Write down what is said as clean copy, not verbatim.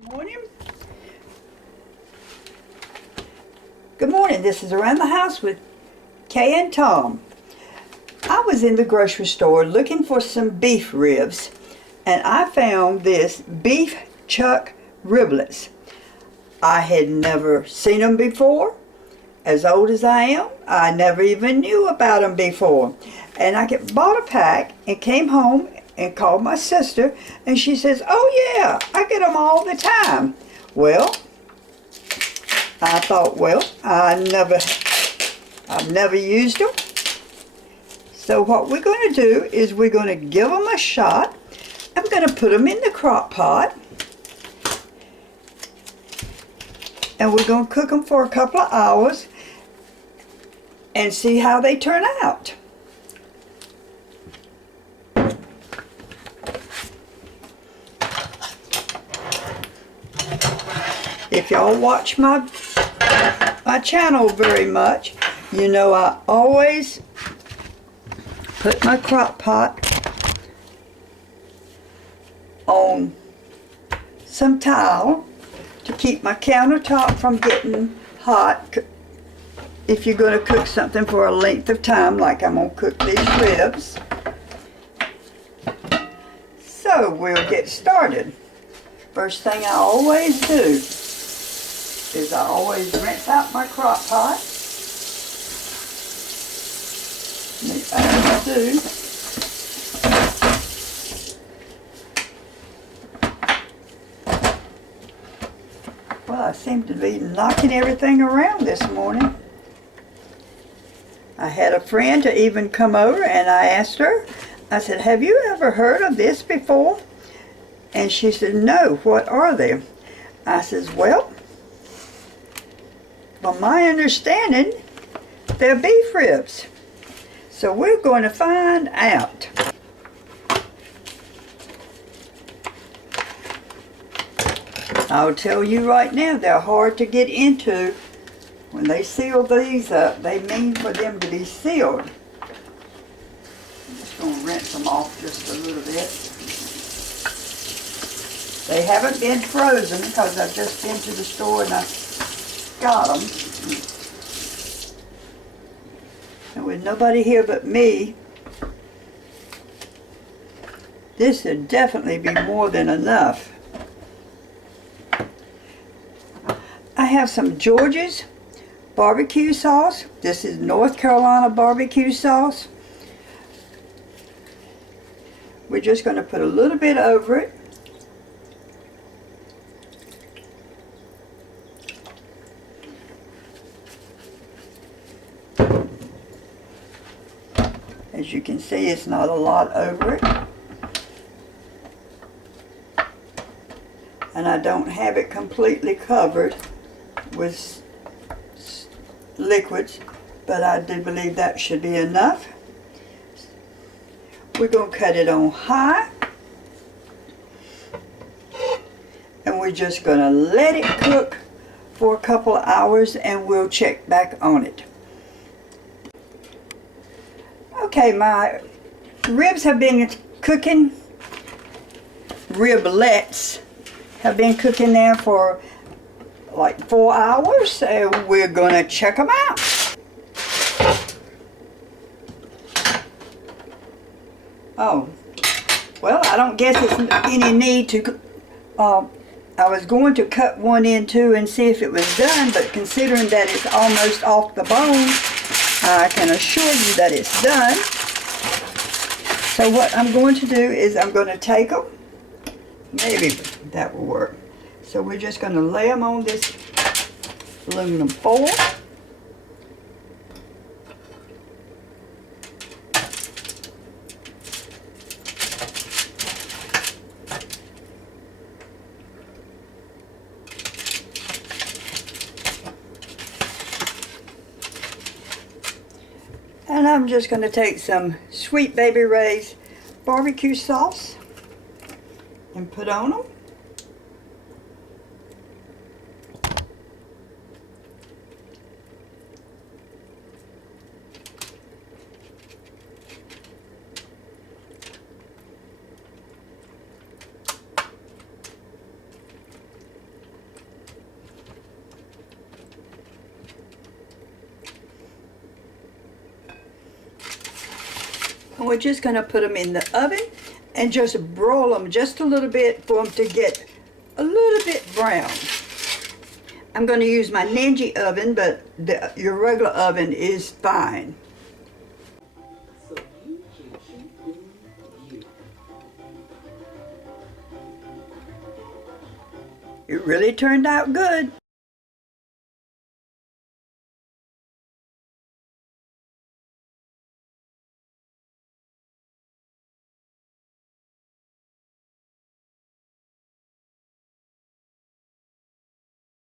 Morning. Good morning. This is Around the House with Kay and Tom. I was in the grocery store looking for some beef ribs, and I found this beef Chuck Riblets. I had never seen them before. As old as I am, I never even knew about them before. And I bought a pack and came home and called my sister, and she says, "Oh yeah, I get them all the time." Well, I thought, well, I've never used them. So what we're going to do is we're going to give them a shot. I'm going to put them in the crock pot, and we're going to cook them for a couple of hours and see how they turn out. If y'all watch my channel very much, you know I always put my crock pot on some towel to keep my countertop from getting hot if you're going to cook something for a length of time, like I'm going to cook these ribs. So we'll get started. First thing I always do is I always rinse out my crock pot. As I do. Well, I seem to be knocking everything around this morning. I had a friend to even come over, and I asked her, I said, "Have you ever heard of this before?" And she said, "No, what are they?" I says, "Well, from my understanding, they're beef ribs. So we're going to find out." I'll tell you right now, they're hard to get into. When they seal these up, they mean for them to be sealed. I'm just going to rinse them off just a little bit. They haven't been frozen because I've just been to the store and I got them. And with nobody here but me, this would definitely be more than enough. I have some George's barbecue sauce. This is North Carolina barbecue sauce. We're just going to put a little bit over it. As you can see, it's not a lot over it. And I don't have it completely covered with liquids, but I do believe that should be enough. We're going to cut it on high, and we're just going to let it cook for a couple of hours, and we'll check back on it. Okay, my ribs have been cooking. Riblets have been cooking there for like 4 hours, so we're going to check them out. Oh, well, I don't guess it's any need to, I was going to cut one in two and see if it was done, but considering that it's almost off the bone, I can assure you that it's done. So what I'm going to do is I'm going to take them. Maybe that will work. So we're just going to lay them on this aluminum foil. And I'm just going to take some Sweet Baby Ray's barbecue sauce and put on them. And we're just going to put them in the oven and just broil them just a little bit for them to get a little bit brown. I'm going to use my Ninja oven, but your regular oven is fine. It really turned out good.